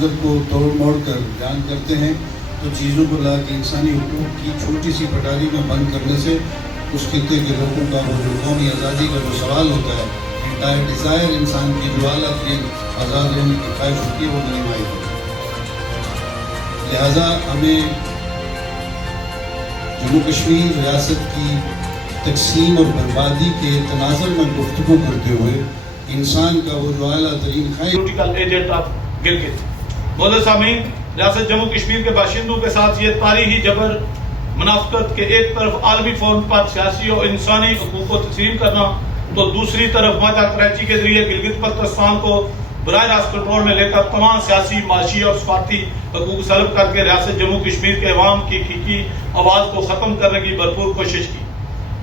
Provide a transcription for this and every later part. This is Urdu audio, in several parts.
کو توڑ موڑ کر بیان کرتے ہیں تو چیزوں کو لا کے انسانی حقوق کی چھوٹی سی پٹاری میں بند کرنے سے اس خطے کے لوگوں کا وہ جو قومی آزادی کا جو سوال ہوتا ہے انٹائر ڈیزائر انسان کی جو اعلیٰ ترین آزاد رہنے کی خواہش ہوتی ہے وہ نہیں آئی ہے۔ لہٰذا ہمیں جموں کشمیر ریاست کی تقسیم اور بربادی کے تناظر میں گفتگو کرتے ہوئے انسان کا وہ جو اعلیٰ ترین خواہش معزز سامعین، ریاست جموں کشمیر کے باشندوں کے ساتھ یہ تاریخی جبر منافقت کے ایک طرف عالمی فورم پر سیاسی اور انسانی حقوق کو تسلیم کرنا تو دوسری طرف معاہدہ کراچی کے ذریعے گلگت بلتستان کو براہ راست کنٹرول میں لے کر تمام سیاسی، معاشی اور سفارتی حقوق سلب کر کے ریاست جموں کشمیر کے عوام کی حقیقی آواز کو ختم کرنے کی بھرپور کوشش کی۔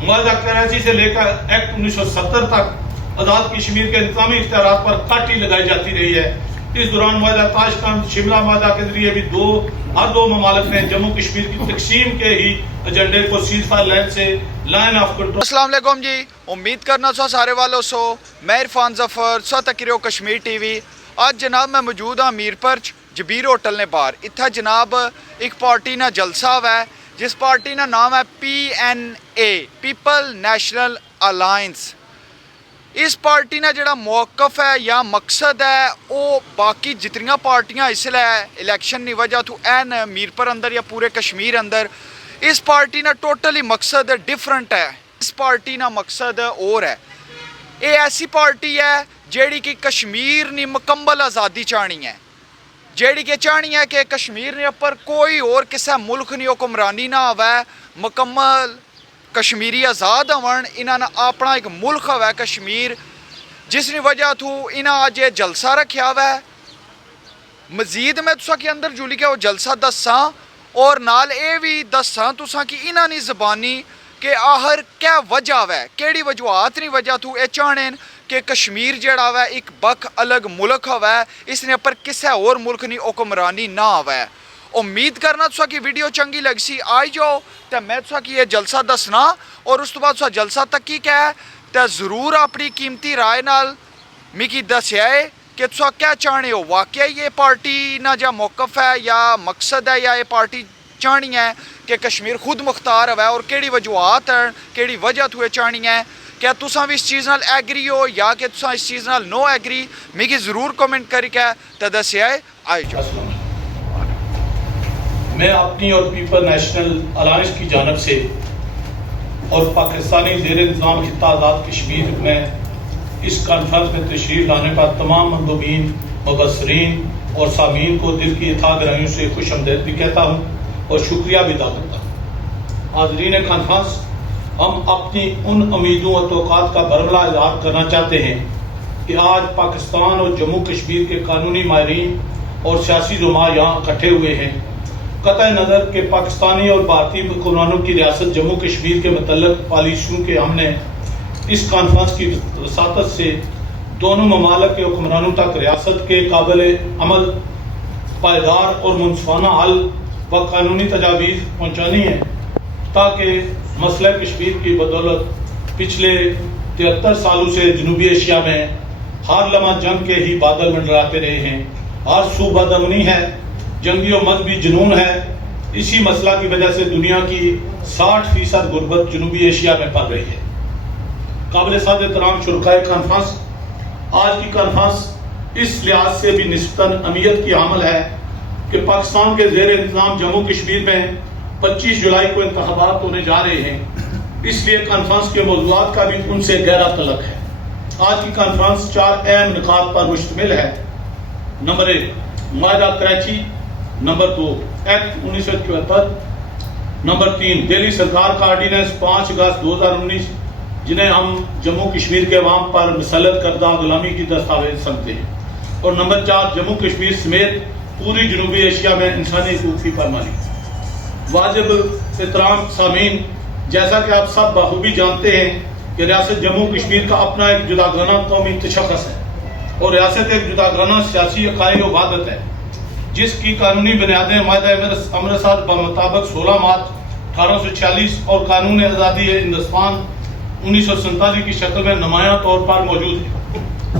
معاہدہ کراچی سے لے کر ایکٹ 1970 تک آزاد کشمیر کے انتظامی اختیارات پر کاٹی لگائی جاتی رہی ہے۔ اس دوران معاہدہ تاشکند شملہ معاہدہ کے ذریعے بھی ہر دو ممالک نے جموں کشمیر کی تقسیم کے ہی ایجنڈے کو سیز فائر لائن سے لائن آف کنٹرول۔ السلام علیکم جی، امید کرنا سو سارے والوں سو میں عرفان ظفر سو تکریو کشمیر ٹی وی۔ آج جناب میں موجود ہوں میر پرچ جبیر ہوٹل نے بار اتھا جناب ایک پارٹی نا جلسہ ہے جس پارٹی نا نام ہے PNA پیپل نیشنل الائنس۔ اس پارٹی نا جڑا موقف ہے یا مقصد ہے وہ باقی جتنیاں پارٹیاں اس لیے الیکشن کی وجہ تو این میرپور اندر یا پورے کشمیر اندر اس پارٹی نا ٹوٹلی مقصد ڈیفرنٹ ہے۔ اس پارٹی نا مقصد اور ہے، یہ ایسی پارٹی ہے جیڑی کہ کشمیر نے مکمل آزادی چاہنی ہے، جیڑی کہ چاہنی ہے کہ کشمیر نے پر کوئی اور کسی ملک نے حکمرانی نہ ہوئے، مکمل کشمیری آزاد ہون، انہاں نے اپنا ایک ملک ہے کشمیر، جس نے وجہ تو انہاں آج یہ جلسہ رکھا ہوا ہے۔ مزید میں تساں کے اندر جولی کے وہ جلسہ دساں اور نال اے بھی دساں تساں کی انہاں نے زبانی کہ آخر کیا وجہ ہے، کیڑی وجوہات نہیں وجہ تو اے چاہنے کہ کشمیر جڑا ہے ایک بک الگ ملک ہے، اس نے پر کسے اور ملک نے حکمرانی نہ ہے۔ امید کرنا تسا کی ویڈیو چنگی لگ سی آئی جاؤ تے میں تسا کی یہ جلسہ دسنا اور اس تو بعد تسا جلسہ تک کی کہہ تے ضرور اپنی قیمتی رائے نال مکی دسیا ہے کہ تسا کیا چاہنے ہو، واقعی یہ پارٹی نا جا موقف ہے یا مقصد ہے یا یہ پارٹی چاہنی ہے کہ کشمیر خود مختار ہے اور کیڑی وجوہات ہیں، کیڑی وجہ تو چاہنی ہے، کیا تسا بھی اس چیز نال ایگری ہو یا کہ تسا اس چیز نال نو ایگری، مکی ضرور کومنٹ کر کے تے دسیا ہے آئی جاؤ۔ میں اپنی اور پیپل نیشنل الائنس کی جانب سے اور پاکستانی زیر انتظام خطہ آزاد کشمیر میں اس کانفرنس میں تشریف لانے پر تمام مندوبین، مبصرین اور سامعین کو دل کی اتھا گرائیوں سے خوش آمدید بھی کہتا ہوں اور شکریہ بھی ادا کرتا ہوں۔ حاضرین کانفرنس، ہم اپنی ان امیدوں اور توقعات کا برملا اظہار کرنا چاہتے ہیں کہ آج پاکستان اور جموں کشمیر کے قانونی ماہرین اور سیاسی زعماء یہاں اکٹھے ہوئے ہیں۔ قطع نظر کہ پاکستانی اور بھارتی حکمرانوں کی ریاست جموں کشمیر کے متعلق پالیسیوں کے ہم نے اس کانفرنس کی وساطت سے دونوں ممالک کے حکمرانوں تک ریاست کے قابل عمل، پائیدار اور منصفانہ حل و قانونی تجاویز پہنچانی ہے تاکہ مسئلہ کشمیر کی بدولت پچھلے 73 سالوں سے جنوبی ایشیا میں ہر لمحہ جنگ کے ہی بادل منڈراتے رہے ہیں، ہر سو بدامنی ہے، جنگی و مذہبی جنون ہے۔ اسی مسئلہ کی وجہ سے دنیا کی 60% غربت جنوبی ایشیا میں پڑ رہی ہے۔ قابل سعادت احترام شرکائے کانفرنس، آج کی کانفرنس اس لحاظ سے بھی نسبتاً اہمیت کی حامل ہے کہ پاکستان کے زیر انتظام جموں کشمیر میں 25 جولائی کو انتخابات ہونے جا رہے ہیں، اس لیے کانفرنس کے موضوعات کا بھی ان سے گہرا تعلق ہے۔ آج کی کانفرنس 4 اہم نکات پر مشتمل ہے۔ نمبر 1، معاہدہ Karachi. Number 2، act 1974۔ Number 3، Delhi سرکار کا آرڈیننس 5 اگست 2019 جنہیں ہم جموں کشمیر کے عوام پر مسلط کردہ غلامی کی دستاویز سمجھتے ہیں۔ اور نمبر 4، جموں کشمیر سمیت پوری جنوبی ایشیا میں انسانی حقوق کی پامالی۔ واجب احترام سامعین، جیسا کہ آپ سب بخوبی جانتے ہیں کہ ریاست جموں کشمیر کا اپنا ایک جداگانہ قومی تشخص ہے اور ریاست ایک جداگانہ سیاسی عقائد و وحدت ہے جس کی قانونی بنیادیں معاہدہ امرتسر بمطابق 16 مارچ 1846 اور قانون آزادی ہندوستان 1947 کی شکل میں نمایاں طور پر موجود ہے۔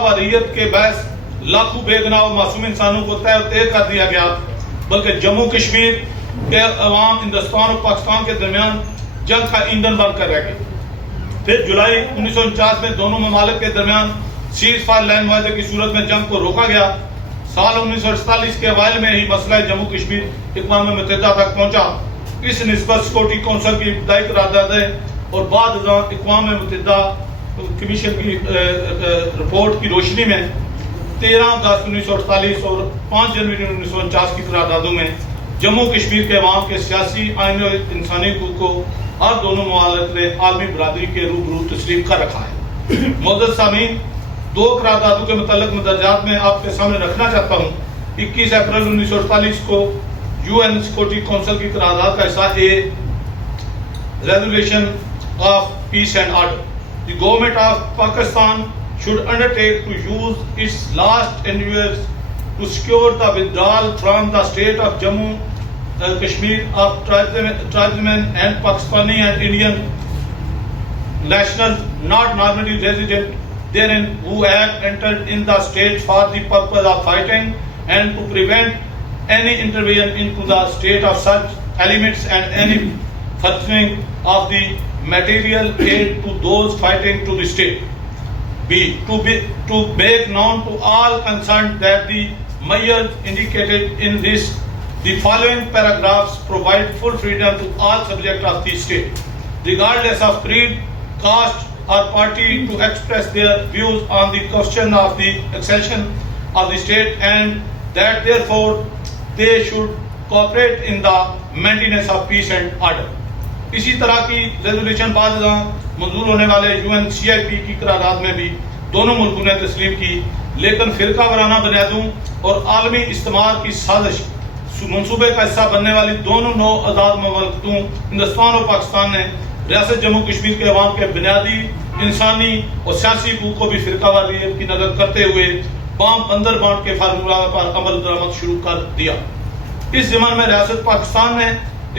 واریت کے باعث لاکھوں بے گناہ و معصوم انسانوں کو طے کر دیا گیا، بلکہ جموں کشمیر کے عوام ہندوستان اور پاکستان کے درمیان جنگ کا ایندھن بن کر رہ گئے۔ پھر جولائی 1949 میں دونوں ممالک کے درمیان سیز فائر لینڈ معاہدے کی صورت میں جنگ کو روکا گیا۔ سال 1948 کے اوائل میں ہی مسئلہ جموں کشمیر اقوام متحدہ تک پہنچا۔ اس نسبت سیکورٹی کونسل کی ابتدائی قراردادیں اور بعد ازاں اقوام متحدہ کمیشن کی رپورٹ کی روشنی میں 13 اگست 1948 اور 5 جنوری 1949 کی قراردادوں میں جموں کشمیر کے عوام کے سیاسی، آئینی اور انسانی حقوق کو ہر دونوں ممالک نے عالمی برادری کے روبرو تسلیم کر رکھا ہے۔ معزز سامعین، دو قراردادوں کے متعلق مدرجات میں آپ کے سامنے رکھنا چاہتا ہوں۔ 21 اپریل 1948 کو UN سیکورٹی کونسل کی قرارداد کا حصہ a resolution of peace and order, the government of Pakistan should undertake to use its last endeavors to secure the withdrawal from the state of Jammu Kashmir of tribesmen and Pakistani and Indian nationals not normally resident therein who have entered in the state for the purpose of fighting and to prevent any intervention into the state of such elements and any functioning of the material aid to those fighting to the state. B. To make known to all concerned that the measures indicated in this, the following paragraphs provide full freedom to all subjects of the state, regardless of creed, caste or party, to express their views on the question of the accession of the state, and that therefore they should cooperate in the maintenance of peace and order. اسی طرح کی ریزولوشن بعد منظور ہونے والے UNCIP کی قرارداد میں بھی دونوں ملکوں نے تسلیم کی، لیکن فرقہ وارانہ بنیادوں اور عالمی استعمار کی سازش منصوبے کا حصہ بننے والی دونوں نو آزاد مملکتوں ہندوستان اور پاکستان نے ریاست جموں کشمیر کے عوام کے بنیادی انسانی اور سیاسی حقوق کو بھی فرقہ واریت کی نظر کرتے ہوئے بام بندر بانٹ کے فارمولہ پر عمل درآمد شروع کر دیا۔ اس ضمن میں ریاست پاکستان نے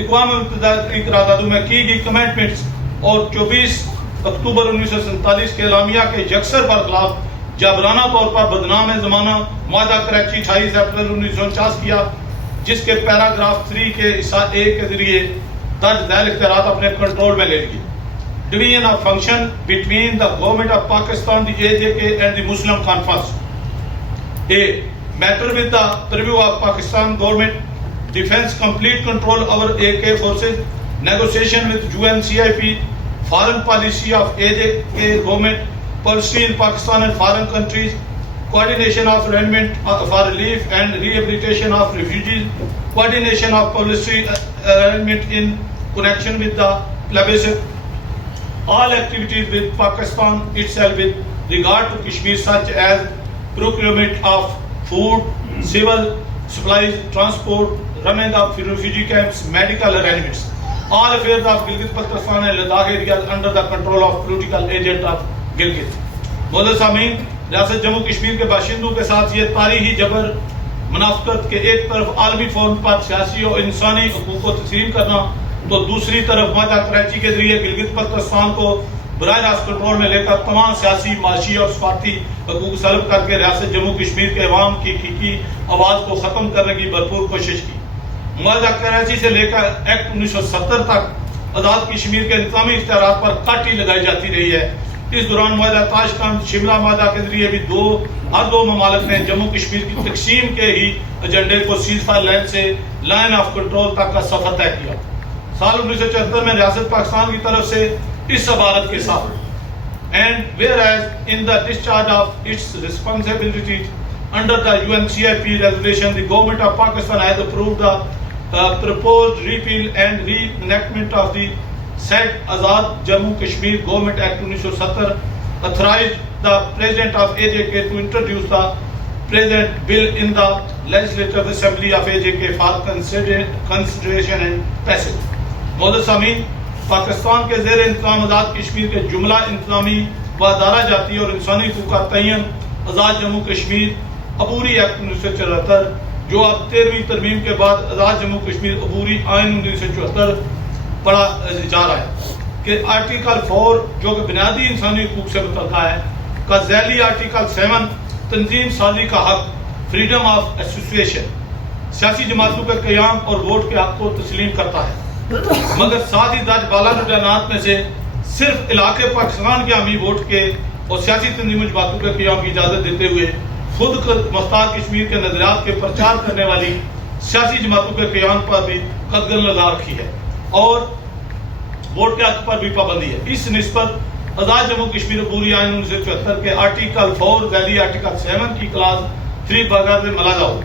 اقوام متحدہ کی قراردادوں میں کی گئی کمٹمنٹس اور 24 اکتوبر 1947 کے اعلامیہ کے یکسر برخلاف جابرانہ طور پر بدنام زمانہ معاہدہ کراچی 28 اپریل 1949 کیا، جس کے پیراگراف 3 کے حصہ A کے ذریعے درج ذیل اختیارات اپنے کنٹرول میں لے لیے۔ Division of function between the government of Pakistan, the AJK and the Muslim conference. A. Matter with the purview of Pakistan government. Defense complete control over AK forces, negotiation with UNCIP, foreign policy of AJK government, policy in Pakistan and foreign countries, coordination of arrangement for relief and rehabilitation of refugees, coordination of policy arrangement in connection with the plebiscite, all activities with Pakistan itself with regard to Kashmir such as procurement of food, civil supplies, transport, running of refugee camps, medical arrangements, all affairs of Gilgit-Baltistan and Ladakh areas under the control of political agent of Gilgit. معزز سامعین، ریاست جموں کشمیر کے باشندوں کے ساتھ یہ تاریخی جبر منافقت کے ایک طرف عالمی فورم پر سیاسی اور انسانی حقوق کو تسلیم کرنا، تو دوسری طرف معاہدہ کراچی کے ذریعے گلگت بلتستان کو براہ راست کنٹرول میں لے کر تمام سیاسی، معاشی اور سفارتی حقوق سلب کر کے ریاست جموں کشمیر کے عوام کی حقیقی آواز کو ختم کرنے کی بھرپور کوشش کی۔ معاہدہ کراچی سے لے کر ایکٹ 1970 تک آزاد کشمیر کے انتظامی اختیارات پر کاٹی لگائی جاتی رہی ہے۔ اس دوران معاہدہ تاشکند شملہ معاہدہ کے ذریعے بھی ہر دو ممالک نے جموں کشمیر کی تقسیم کے ہی ایجنڈے کو سیز فائر لائن سے لائن آف کنٹرول تک کا سفر طے کیا۔ سال 1974 میں ریاست پاکستان کی طرف سے اس عبارت کے ساتھ and where as in the discharge of its responsibilities under the UNCIP resolution, the government of Pakistan has approved the proposed repeal and reenactment of the said Azad Jammu Kashmir Government Act 1970, authorized the President of AJK to introduce the present bill in the Legislative Assembly of AJK for consideration and passage. معزز سامعین، پاکستان کے زیر انتظام آزاد کشمیر کے جملہ انتظامی و ادارہ جاتی اور انسانی حقوق کا تعین آزاد جموں کشمیر عبوری ایکٹ 1974، جو اب 13ویں ترمیم کے بعد آزاد جموں کشمیر عبوری آئین 1974 پڑھا جا رہا ہے، کہ آرٹیکل 4 جو کہ بنیادی انسانی حقوق سے متعلق ہے، کا ذیلی آرٹیکل 7 تنظیم سازی کا حق، فریڈم آف ایسوسیشن، سیاسی جماعتوں کے قیام اور ووٹ کے حق کو تسلیم کرتا ہے، مگر ساتھ ہی درج بالا رجحانات میں سے صرف علاقے پاکستان کے عوامی ووٹ کے اور سیاسی تنظیموں جماعتوں کے قیام کی اجازت دیتے ہوئے خود مختار کشمیر کے نظریات کے پرچار کرنے والی سیاسی جماعتوں کے قیام پر بھی قدغن لگا رکھی ہے اور ووٹ کے حق پر بھی پابندی ہے۔ اس نسبت آزاد جموں کشمیر عبوری آئین 1974 کے آرٹیکل 4 ذیلی آرٹیکل 7 کی کلاس 3 بغیر ملازہ ہو۔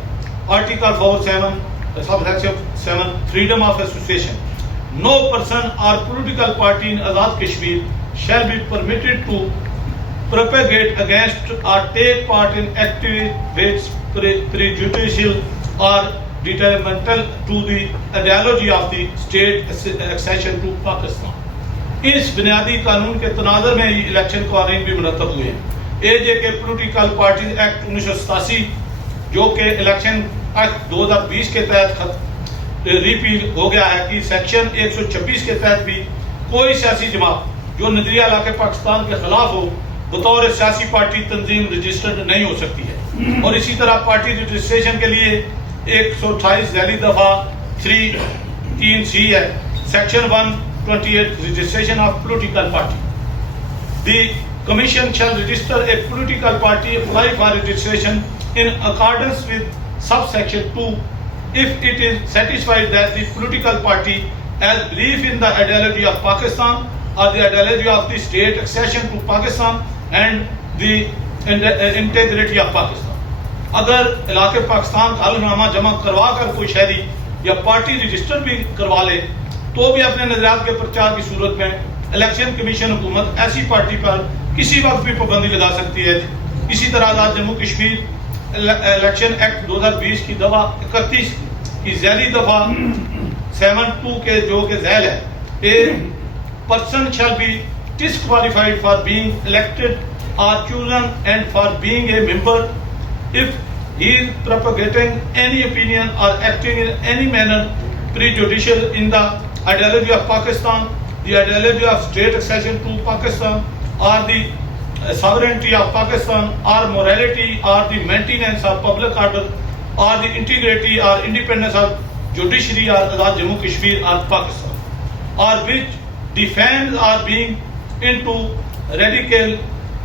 Article 4(7) sub section 7 freedom of association. No person or political party in Azad Kashmir shall be permitted to propagate against or take part in activities prejudicial or detrimental to the ideology of the state accession to Pakistan. اس بنیادی قانون کے تناظر میں ہی الیکشن قوانین بھی مرتب ہوئے ہیں۔ اے جے کے پولیٹیکل پارٹیز ایکٹ 1987 جو کہ الیکشن ایکٹ 2020 کے تحت ریپیل ہو گیا ہے کہ سیکشن 126 کے تحت بھی کوئی سیاسی جماعت جو نظریہ علاقے پاکستان کے خلاف ہو بطور سیاسی پارٹی تنظیم رجسٹرڈ نہیں ہو سکتی ہے، اور اسی طرح پارٹی رجسٹریشن کے لیے 128 ذیلی دفعہ 3(c) ہے۔ Section 128 registration of political party. The Commission shall register a political party, apply for registration in accordance with subsection 2 if it is satisfied that the political party has belief in the ideology of Pakistan or the ideology of the state accession to Pakistan and the integrity of Pakistan. اگر علاقے پاکستان کا حلف نامہ جمع کروا کر کوئی شہری یا پارٹی رجسٹر بھی کروا لے تو بھی اپنے نظریات کے پرچار کی صورت میں الیکشن کمیشن حکومت ایسی پارٹی پر کسی وقت بھی پابندی لگا سکتی ہے۔ اسی طرح آزاد جموں کشمیر الیکشن ایکٹ 2020 کی دفعہ 31 کی ذیلی دفعہ 7(2) کے جو کہ ذیل ہے، a person shall be disqualified for being elected or chosen and for being a member if he is propagating any opinion or acting in any manner prejudicial in the ideology of Pakistan, the ideology of state accession to Pakistan, or the sovereignty of Pakistan, or morality, or the maintenance of public order, or the integrity or independence of judiciary or Azad Jammu Kashmir or Pakistan, or which defends or being into radical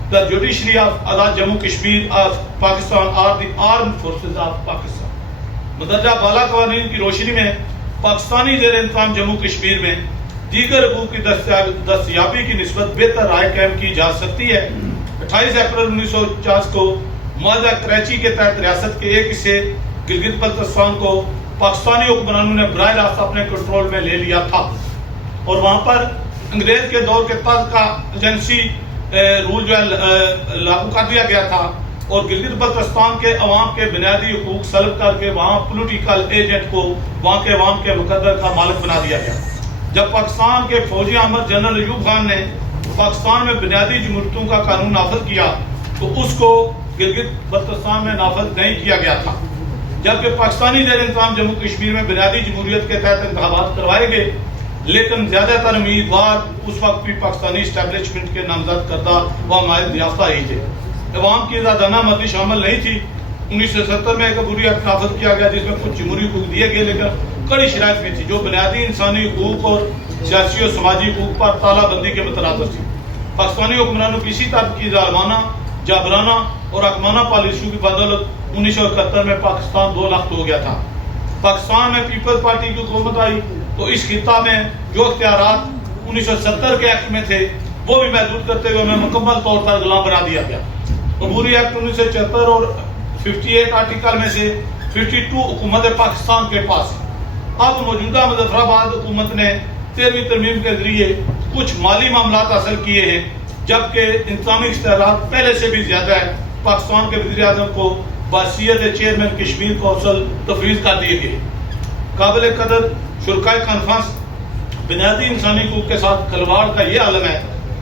the judiciary of Azad Jammu Kashmir of Pakistan or the armed forces of Pakistan. مدرجہ بالا قوانین کی روشنی میں پاکستانی زیر انتظام جموں کشمیر میں دیگر حقوق کی دستیابی کی نسبت بہتر رائے قائم کی جا سکتی ہے۔ 28 اپریل 1950 کو معاہدہ کراچی کے تحت ریاست کے ایک حصے گلگت بلتستان کو پاکستانی حکمرانوں نے براہ راست اپنے کنٹرول میں لے لیا تھا، اور وہاں پر انگریز کے دور کے تحت کا ایجنسی رول جو ہے لاگو کر دیا گیا تھا، اور گلگت بلتستان کے عوام کے بنیادی حقوق سلب کر کے وہاں پولیٹیکل ایجنٹ کو وہاں کے عوام کے مقدر کا مالک بنا دیا گیا۔ جب پاکستان کے فوجی احمد جنرل ایوب خان نے پاکستان میں بنیادی جمہوریتوں کا قانون نافذ کیا تو اس کو گلگت بلتستان میں نافذ نہیں کیا گیا تھا، جبکہ پاکستانی زیر انتظام جموں کشمیر میں بنیادی جمہوریت کے تحت انتخابات کروائے گئے، لیکن زیادہ تر امیدوار اس وقت بھی پاکستانی اسٹیبلشمنٹ کے نامزد کردہ و حمایت یافتہ ہی تھے۔ عوام کی آزادانہ مرضی شامل نہیں تھی۔ 1970 میں ایک عبوری ایکٹ نافذ کیا گیا جس میں کچھ جمہوری حقوق دیے گئے، لیکن کڑی شرائط میں تھی جو بنیادی انسانی حقوق اور سیاسی اور سماجی حقوق پر تالہ بندی کے متناظر تھی۔ پاکستانی حکمرانوں کی اسی طرح کی ظالمانہ، جابرانہ اور حکمانہ پالیسیوں کی بدولت 1971 میں پاکستان 2 لاکھ ہو گیا تھا۔ پاکستان میں پیپلز پارٹی کی حکومت آئی تو اس خطہ میں جو اختیارات 1970 کے ایکٹ میں تھے وہ بھی محدود کرتے ہوئے ہمیں مکمل طور پر غلام بنا دیا گیا۔ عبوری ایکٹ 1974 اور 58 آرٹیکل میں سے 52 حکومت پاکستان کے پاس ہے۔ اب موجودہ مظفر آباد حکومت نے 13ویں ترمیم کے ذریعے کچھ مالی معاملات حاصل کیے ہیں، جبکہ انتظامی اختیارات پہلے سے بھی زیادہ ہے۔ پاکستان کے وزیر اعظم کو بحیثیت چیئرمین کشمیر کونسل تفویض کر دیے گئے۔ قابل قدر شرکائے کانفرنس بنیادی انسانی حقوق کے ساتھ کھلواڑ کا یہ عالم ہے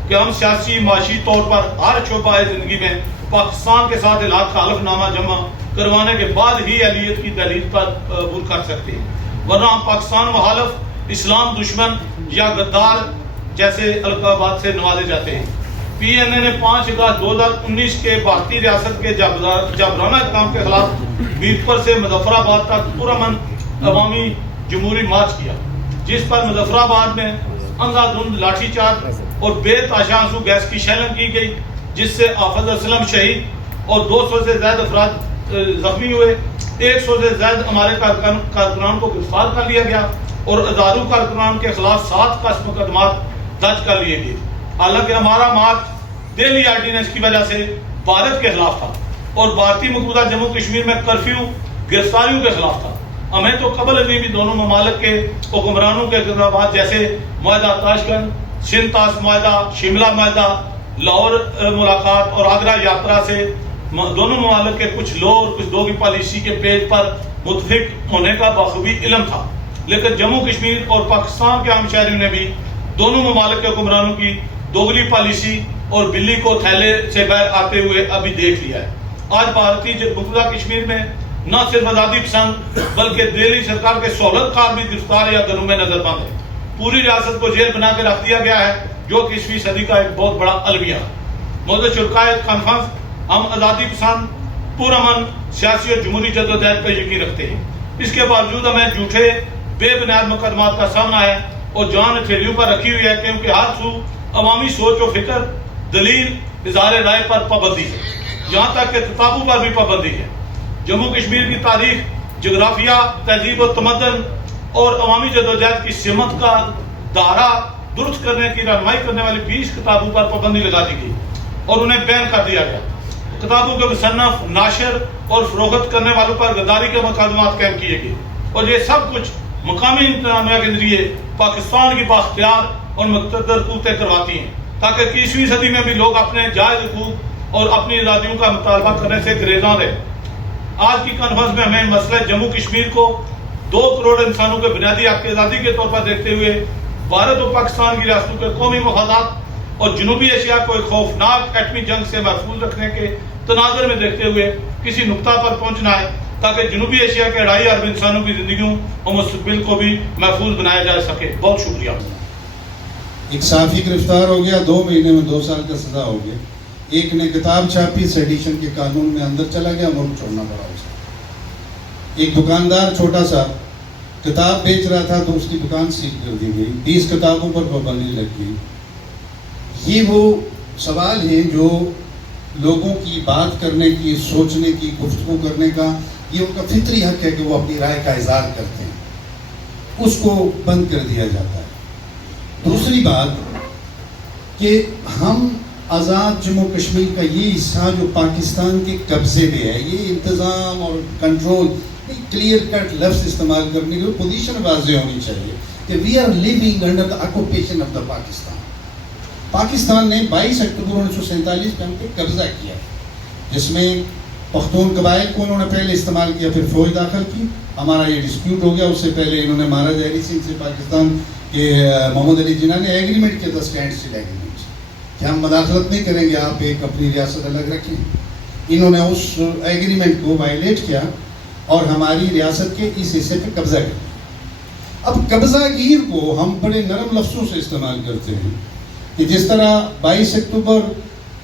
کہ ہم سیاسی معاشی طور پر ہر شعبہ زندگی میں پاکستان کے ساتھ علاقہ حلف نامہ جمع کروانے کے بعد ہی اہلیت کی دلیل پر عبور کر سکتے ہیں، ورنہ ہم پاکستان مخالف، اسلام دشمن یا غدار جیسے القابات سے نوازے جاتے ہیں۔ PNA نے 5 اگست 2019 کے بھارتی ریاست کے جابرانہ اقدام کے خلاف میرپور سے مظفر آباد تک پرامن عوامی جمہوری مارچ کیا، جس پر مظفر آباد میں اندھا دھند لاٹھی چارج اور بے تحاشا آنسو گیس کی شیلنگ کی گئی، جس سے حافظ اسلم شہید اور 200 سے زائد افراد زخمی ہوئے. 100 سے زائد ہمارے کارکنان کو گرفتار کر لیا گیا اور ہزاروں کارکنان کے خلاف 7 کس مقدمات درج کر لیے گئے. حالانکہ ہمارا مارچ دہلی آرڈیننس کی وجہ سے بھارت کے خلاف تھا اور بھارتی مقبوضہ جموں کشمیر میں کرفیو گرفتاریوں کے خلاف تھا. ہمیں تو قبل ازیں بھی دونوں ممالک کے حکمرانوں کے اقدامات جیسے معاہدہ تاشکند، سندھ طاس معاہدہ، شملہ معاہدہ، لاہور ملاقات اور آگرہ یاترا سے دونوں ممالک کے کچھ لو اور کچھ دو کی پالیسی کے پیج پر متفق ہونے کا بخوبی علم تھا. لیکن جموں کشمیر اور پاکستان کے عام شہریوں نے بھی دونوں ممالک کے حکمرانوں کی دوگلی پالیسی اور بلی کو تھیلے سے باہر آتے ہوئے ابھی دیکھ لیا ہے. آج بھارتی مقبوضہ کشمیر میں نہ صرف آزادی پسند بلکہ دہلی سرکار کے سہولت کار بھی گرفتار یا گھروں میں نظر بند ہے. پوری ریاست کو جیل بنا کے رکھ دیا گیا ہے، جو کہ 20ویں صدی کا ایک بہت بڑا المیہ. معزز شرکائے کانفرنس، ہم آزادی پسند، پرامن سیاسی اور جمہوری جدوجہد پہ یقین رکھتے ہیں. اس کے باوجود ہمیں جھوٹے بے بنیاد مقدمات کا سامنا ہے اور جان ہتھیلیوں پر رکھی ہوئی ہے، کیونکہ ہر سو عوامی سوچ و فکر، دلیل، اظہار رائے پر پابندی ہے، یہاں تک کہ کتابوں پر بھی پابندی ہے. جموں کشمیر کی تاریخ، جغرافیہ، تہذیب و تمدن اور عوامی جدوجہد کی سمت کا دائرہ درست کرنے کی رہنمائی کرنے والی 20 کتابوں پر پابندی لگا دی گئی اور انہیں بین کر دیا گیا. کتابوں کے مصنف، ناشر اور فروخت کرنے والوں پر غداری کے مقدمات قائم کیے گئے اور یہ سب کچھ مقامی انتظامیہ کے ذریعے پاکستان کی بااختیار اور مقتدر قوتیں کرواتی ہیں، تاکہ 21ویں صدی میں بھی لوگ اپنے جائز حقوق اور اپنی آزادیوں کا مطالبہ کرنے سے گریزاں رہے. آج کی کانفرنس میں ہمیں مسئلہ جموں کشمیر کو 2 کروڑ انسانوں کے بنیادی حق کی آزادی کے طور پر دیکھتے ہوئے بھارت اور پاکستان کی ریاستوں کے قومی مفادات اور جنوبی ایشیا کو ایک خوفناک ایٹمی جنگ سے محفوظ رکھنے کے تناظر میں دیکھتے ہوئے کسی نقطہ پر پہنچنا ہے، تاکہ جنوبی ایشیا کے 2.5 ارب انسانوں کی زندگیوں اور مستقبل کو بھی محفوظ بنایا جا سکے. بہت شکریہ. ایک صحافی گرفتار ہو گیا، 2 مہینے میں 2 سال کا سزا ہو گیا. ایک نے کتاب چھاپی، سیڈیشن کے قانون میں اندر چلا گیا، ملک چھوڑنا پڑا اسے. ایک دکاندار چھوٹا سا کتاب بیچ رہا تھا تو اس کی دکان سیل کر دی گئی، 20 کتابوں پر پابندی لگ گئی. یہ وہ سوال ہیں جو لوگوں کی بات کرنے کی، سوچنے کی، گفتگو کرنے کا، یہ ان کا فطری حق ہے کہ وہ اپنی رائے کا اظہار کرتے ہیں، اس کو بند کر دیا جاتا ہے. دوسری بات کہ ہم آزاد جموں کشمیر کا یہ حصہ جو پاکستان کے قبضے میں ہے، یہ انتظام اور کنٹرول، کلیئر کٹ لفظ استعمال کرنے کی پوزیشن واضح ہونی چاہیے کہ we are living under the occupation of the Pakistan. Pakistan نے 22 اکتوبر 1947 میں ہم پہ قبضہ کیا، جس میں پختون قبائل کو انہوں نے پہلے استعمال کیا، پھر فوج داخل کی. ہمارا یہ ڈسپیوٹ ہو گیا، اس سے پہلے انہوں نے مہاراجہ ہری سنگھ سے پاکستان کے محمد علی جناح نے ایگریمنٹ کیا تھا، اسٹینڈ اسٹل ایگریمنٹ، کہ ہم مداخلت نہیں کریں گے، آپ ایک اپنی ریاست الگ رکھیں. انہوں نے اس ایگریمنٹ کو وائلیٹ کیا اور ہماری ریاست کے اس حصے پہ قبضہ کیا. اب قبضہ گیر کو ہم بڑے نرم لفظوں سے استعمال کرتے ہیں کہ جس طرح 22 اکتوبر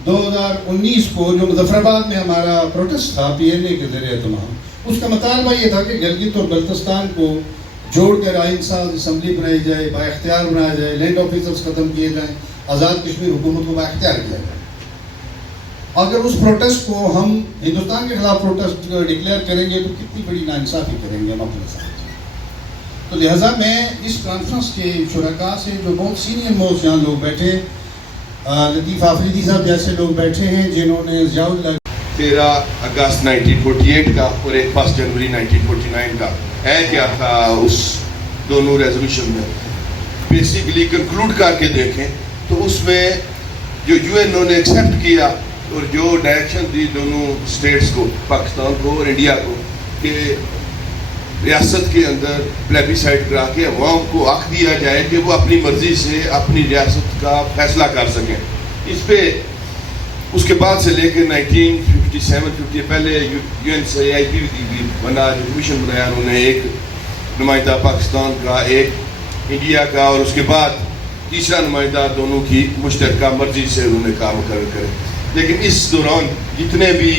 2019 کو جو مظفر آباد میں ہمارا پروٹیسٹ تھا PNA کے ذریعے تمام، اس کا مطالبہ یہ تھا کہ گلگت اور بلتستان کو جوڑ کر آئین ساز اسمبلی بنائی جائے، با اختیار بنایا جائے، لینڈ آفیسرز ختم کیے جائیں، آزاد کشمیر حکومت کو با اختیار کیا جائے. اگر اس پروٹیسٹ کو ہم ہندوستان کے خلاف پروٹیسٹ ڈکلیئر کریں گے تو کتنی بڑی ناانصافی کریں گے ہم اپنے ساتھ. تو لہٰذا میں اس کانفرنس کے شرکاء سے جو بہت سینئر موسٹ یہاں لوگ بیٹھے، لطیف آفریدی صاحب جیسے لوگ بیٹھے ہیں جنہوں نے ضیاء اللہ 13 اگست 1948 کا اور 1 جنوری 1949 کا ہے کیا تھا اس دونوں ریزولوشن میں، بیسیکلی کنکلوڈ کر کے دیکھیں تو اس میں جو UN نے ایکسیپٹ کیا اور جو ڈائریکشن دی دونوں اسٹیٹس کو، پاکستان کو اور انڈیا کو، کہ ریاست کے اندر پلیبیسائٹ کرا کے عوام کو حق دیا جائے کہ وہ اپنی مرضی سے اپنی ریاست کا فیصلہ کر سکیں. اس پہ اس کے بعد سے لے کے 1957 پہلے UNCIP بنا، جو کمیشن بنایا انہوں نے، ایک نمائندہ پاکستان کا، ایک انڈیا کا، اور اس کے بعد تیسرا نمائندہ دونوں کی مشترکہ مرضی سے انہوں نے کام کرے. لیکن اس دوران جتنے بھی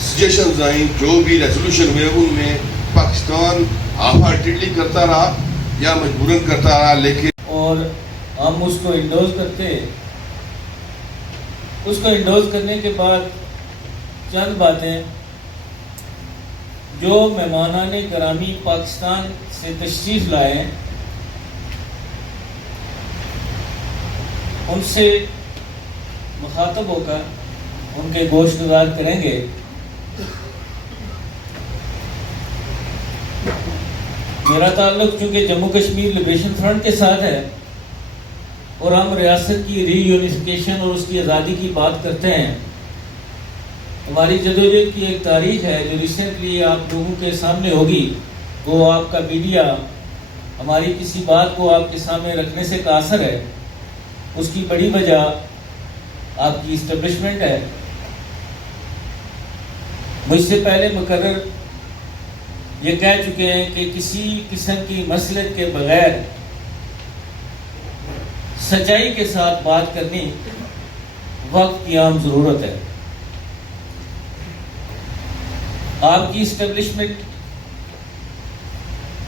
سجیشنز آئیں, جو بھی ریزولوشن ہوئے, ان میں پاکستان ہاف ہارٹیڈلی کرتا رہا یا مجبوراً کرتا رہا. لیکن اور ہم اس کو انڈوز کرتے, اس کو انڈوز کرنے کے بعد چند باتیں جو مہمانان گرامی پاکستان سے تشریف لائے ہیں ان سے مخاطب ہو کر ان کے گوش گزار کریں گے. میرا تعلق چونکہ جموں کشمیر لبریشن فرنٹ کے ساتھ ہے اور ہم ریاست کی ری یونیفیکیشن اور اس کی آزادی کی بات کرتے ہیں. ہماری جدوجہد کی ایک تاریخ ہے جو ریسنٹلی آپ لوگوں کے سامنے ہوگی. وہ آپ کا میڈیا ہماری کسی بات کو آپ کے سامنے رکھنے سے قاصر ہے. اس کی بڑی وجہ آپ کی اسٹیبلشمنٹ ہے. مجھ سے پہلے مقرر یہ کہہ چکے ہیں کہ کسی قسم کی مصلحت کے بغیر سچائی کے ساتھ بات کرنی وقت کی عام ضرورت ہے. آپ کی اسٹیبلشمنٹ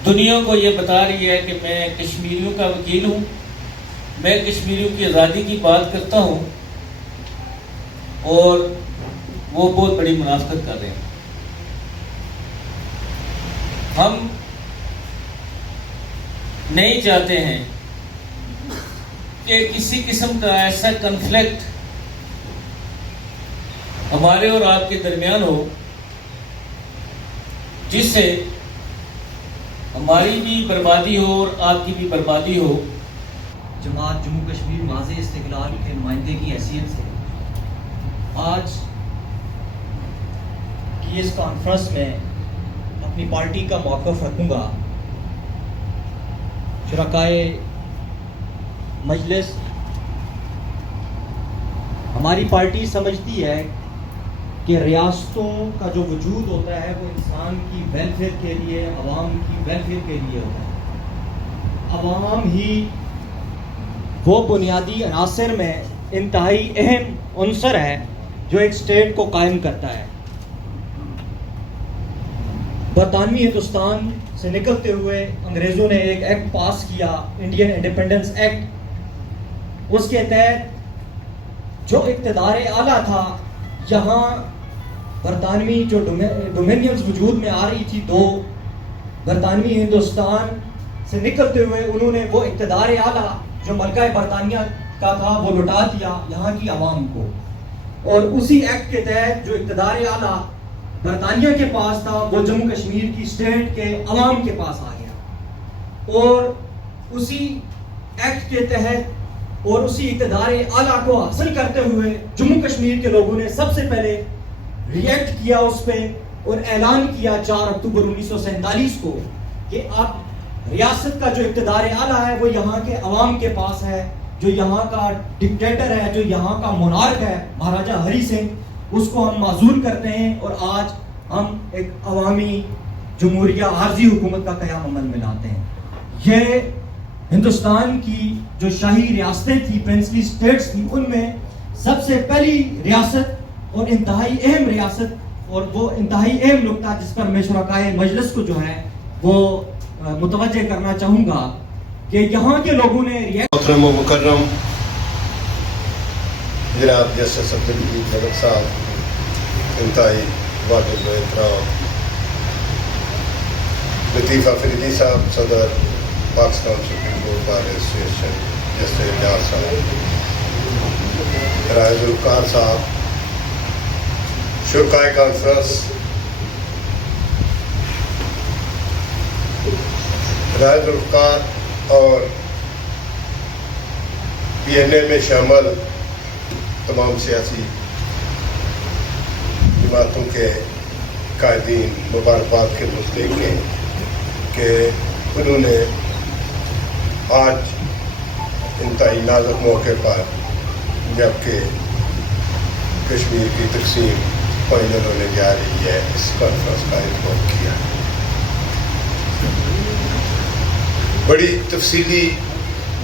دنیا کو یہ بتا رہی ہے کہ میں کشمیریوں کا وکیل ہوں, میں کشمیریوں کی آزادی کی بات کرتا ہوں, اور وہ بہت بڑی منافقت کر رہے ہیں. ہم نہیں چاہتے ہیں کہ کسی قسم کا ایسا کنفلکٹ ہمارے اور آپ کے درمیان ہو جس سے ہماری بھی بربادی ہو اور آپ کی بھی بربادی ہو. جماعت جموں کشمیر واضح استقلال کے نمائندے کی حیثیت سے آج کی اس کانفرنس میں اپنی پارٹی کا موقف رکھوں گا. شرکائے مجلس, ہماری پارٹی سمجھتی ہے کہ ریاستوں کا جو وجود ہوتا ہے وہ انسان کی ویلفیئر کے لیے, عوام کی ویلفیئر کے لیے ہوتا ہے. عوام ہی وہ بنیادی عناصر میں انتہائی اہم عنصر ہے جو ایک اسٹیٹ کو قائم کرتا ہے. برطانوی ہندوستان سے نکلتے ہوئے انگریزوں نے ایک ایکٹ پاس کیا, انڈین انڈیپینڈنس ایکٹ. اس کے تحت جو اقتدار اعلیٰ تھا, یہاں برطانوی جو ڈومینینز وجود میں آ رہی تھی, دو برطانوی ہندوستان سے نکلتے ہوئے انہوں نے وہ اقتدار اعلیٰ جو ملکہ برطانیہ کا تھا وہ لوٹا دیا یہاں کی عوام کو. اور اسی ایکٹ کے تحت جو اقتدار اعلیٰ برطانیہ کے پاس تھا وہ جموں کشمیر کی اسٹیٹ کے عوام کے پاس آ گیا. اور اسی ایکٹ کے تحت اور اسی اقتدار اعلیٰ کو حاصل کرتے ہوئے جموں کشمیر کے لوگوں نے سب سے پہلے ری ایکٹ کیا اس پہ اور اعلان کیا 4 اکتوبر 1947 کو کہ اب ریاست کا جو اقتدار اعلیٰ ہے وہ یہاں کے عوام کے پاس ہے. جو یہاں کا ڈکٹیٹر ہے, جو یہاں کا مونارک ہے مہاراجہ ہری سنگھ, اس کو ہم معزول کرتے ہیں اور آج ہم ایک عوامی جمہوریہ عارضی حکومت کا قیام عمل میں لاتے ہیں. یہ ہندوستان کی جو شاہی ریاستیں تھیں, پرنسلی اسٹیٹس تھیں, ان میں سب سے پہلی ریاست اور انتہائی اہم ریاست, اور وہ انتہائی اہم نقطہ جس پر میں شرکائے مجلس کو جو ہے وہ متوجہ کرنا چاہوں گا کہ یہاں کے لوگوں نے محترم و مکرم جناب جسٹس عبدالحمید ملک صاحب, انتہائی واجب و احترام لطیف افریدی صاحب, صدر Pakistan supreme court bar association justice Ijaz صاحب, رائے ذوالفقار صاحب, شرکائے کانفرنس, رائے ذوالفقار اور پی این اے میں شامل تمام سیاسی جماعتوں کے قائدین, مبارکباد کے مستحقین کہ انہوں نے آج انتہائی نازک موقع پر جبکہ کشمیر کی تقسیم فائنل ہونے جا رہی ہے, اس کانفرنس کا انعقاد کیا. بڑی تفصیلی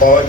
5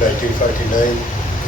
1949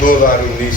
2019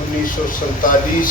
1947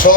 100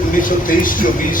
1923-24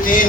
3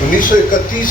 1931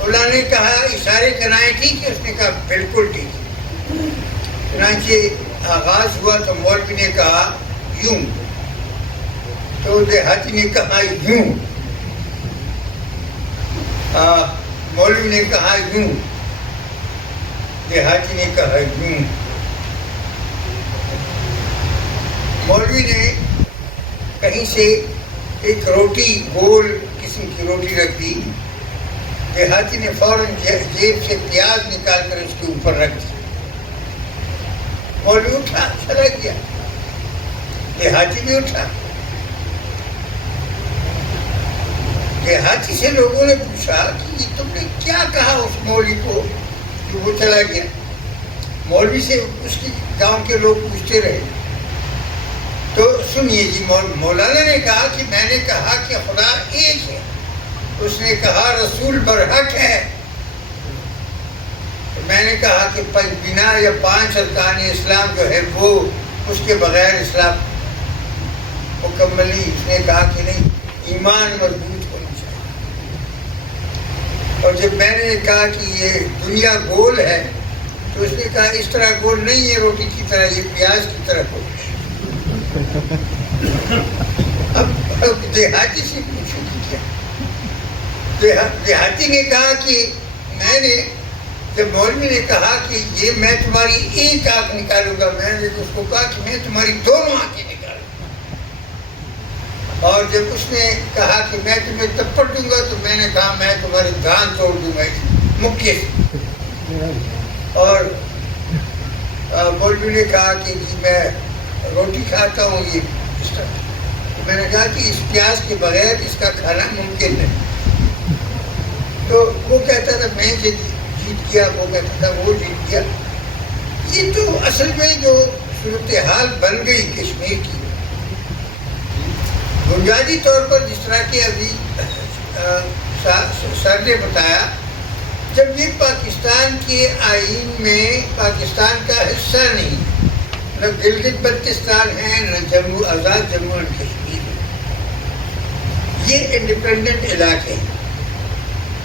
مولا نے کہا اشارے کرائیں ٹھیک ہے؟ اس نے کہا بالکل ٹھیک ہے۔ چنانچہ آغاز ہوا تو مولوی نے کہا یوں، تو دیہاتی نے کہا یوں، مولوی نے کہا یوں، دیہاتی نے کہا یوں۔ مولوی نے کہیں سے ایک روٹی گول قسم کی روٹی رکھ دی، دیہاتی نے فوراً جیب سے پیاز نکال کر اس کے اوپر رکھ دی۔ مولوی اٹھا چلا گیا، دیہاتی بھی اٹھا۔ دیہاتی سے لوگوں نے پوچھا کہ تم نے کیا کہا اس مولوی کو کہ وہ چلا گیا؟ مولوی سے اس کی گاؤں کے لوگ پوچھتے رہے۔ تو سنیے جی، مولانا نے کہا کہ میں نے کہا کہ خدا ایک ہے، اس نے کہا رسول برحق ہے، میں نے کہا کہ پنج بنا یا 5 ارکان اسلام جو ہے وہ اس کے بغیر اسلام مکمل نہیں۔ اس نے کہا کہ نہیں، ایمان مضبوط ہونا چاہیے۔ اور جب میں نے کہا کہ یہ دنیا گول ہے تو اس نے کہا اس طرح گول نہیں ہے روٹی کی طرح، یہ پیاز کی طرح گول ہے۔ اب دیہاتی سے پوچھو کہ کیا؟ دیہاتی نے کہا کہ میں نے، جب مولوی نے کہا کہ یہ میں تمہاری ایک آنکھ نکالوں گا، میں نے اس کو کہا کہ میں تمہاری دونوں آنکھیں نکالوں گا۔ اور جب اس نے کہا کہ میں تمہیں تپڑ دوں گا تو میں نے کہا میں تمہارے دان توڑ دوں گا مکے سے۔ اور مولوی نے کہا کہ جی میں روٹی کھاتا ہوں یہ اس طرح، تو میں نے کہا کہ اس پیاز کے بغیر اس کا کھانا ممکن نہیں۔ تو وہ کہتا تھا میں جیت گیا، وہ کہتا تھا وہ جیت گیا۔ یہ تو اصل میں جو صورتحال بن گئی کشمیر کی، بنیادی طور پر جس طرح کہ ابھی سر نے بتایا، جب یہ پاکستان کے آئین میں پاکستان کا حصہ نہیں، نہ گلگت بلتستان ہے، نہ جموں آزاد جموں اینڈ کشمیر ہے، یہ انڈیپینڈنٹ علاقے ہیں۔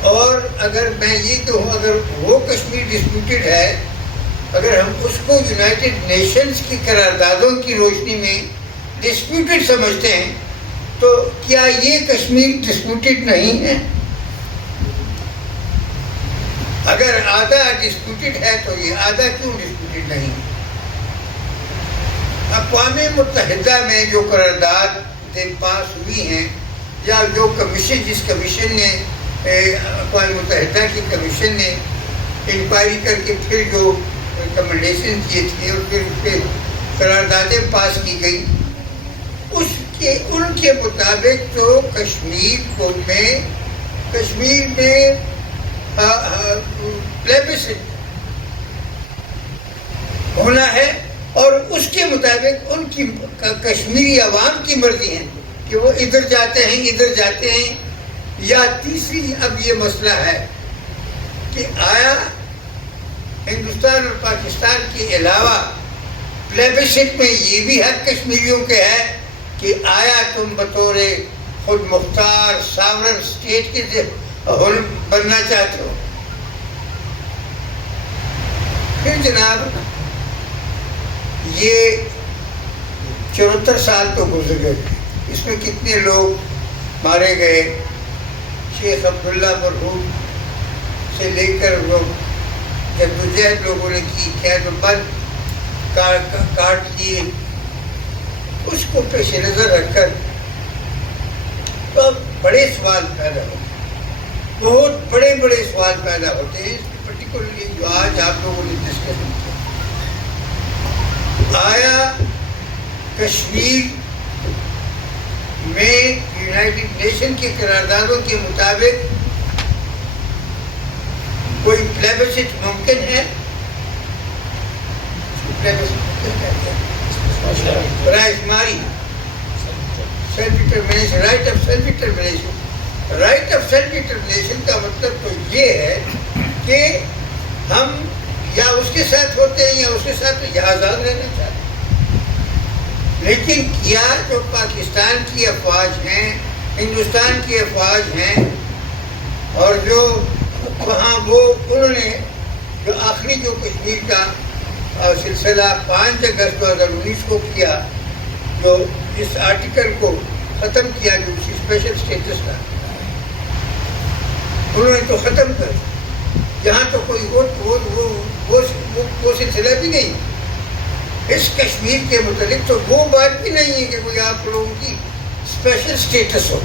اور اگر میں یہ کہوں اگر وہ کشمیر ڈسپیوٹڈ ہے، اگر ہم اس کو یونائٹڈ نیشنز کی قراردادوں کی روشنی میں ڈسپیوٹڈ سمجھتے ہیں تو کیا یہ کشمیر ڈسپیوٹڈ نہیں ہے؟ اگر آدھا ڈسپیوٹڈ ہے تو یہ آدھا کیوں ڈسپیوٹڈ نہیں؟ اقوام متحدہ میں جو قرارداد پاس ہوئی ہیں، یا جو کمیشن، جس کمیشن نے اقوام متحدہ کی کمیشن نے انکوائری کر کے پھر جو ریکمنڈیشن کیے تھے اور پھر اس پہ قراردادیں پاس کی گئی، ان کے مطابق تو کشمیر میں پلیبسٹ ہونا ہے، اور اس کے مطابق ان کی کشمیری عوام کی مرضی ہے کہ وہ ادھر جاتے ہیں ادھر جاتے ہیں۔ یا تیسری اب یہ مسئلہ ہے کہ آیا ہندوستان اور پاکستان کے علاوہ پلیبسٹ میں یہ بھی حق کشمیریوں کے ہے کہ آیا تم بطور خود مختار ساورن اسٹیٹ کے بننا چاہتے ہو؟ پھر جناب یہ 74 سال تو گزر گئے، اس میں کتنے لوگ مارے گئے، شیخ عبداللہ مرحوم سے لے کر لوگ جدوجہد لوگوں نے کی، قید و بند کاٹ لیے، اس کو پیش نظر رکھ کر تو بڑے سوال پیدا ہوتے ہیں، بہت بڑے بڑے سوال پیدا ہوتے ہیں، پرٹیکولرلی جو آج آپ لوگوں نے ڈسکشن کیا۔ آیا کشمیر میں یونائٹڈ نیشن کی قراردادوں کے مطابق کوئی پلیبسٹ ممکن ہے؟ رائے شماری، self determination, right of self determination. Right of self determination کا مطلب تو یہ ہے کہ ہم یا اس کے ساتھ ہوتے ہیں یا اس کے ساتھ یا آزاد رہنا چاہتے ہیں۔ لیکن کیا جو پاکستان کی افواج ہیں، ہندوستان کی افواج ہیں، اور جو وہاں وہ انہوں نے جو آخری جو کشمیر کا سلسلہ 5 اگست 2019 کو کیا، جو اس آرٹیکل کو ختم کیا جو اسی اسپیشل اسٹیٹس کا، انہوں نے تو ختم کر یہاں تو کوئی وہ سلسلہ بھی نہیں اس کشمیر کے متعلق، تو وہ بات بھی نہیں ہے کہ کوئی آپ لوگوں کی اسپیشل اسٹیٹس ہو.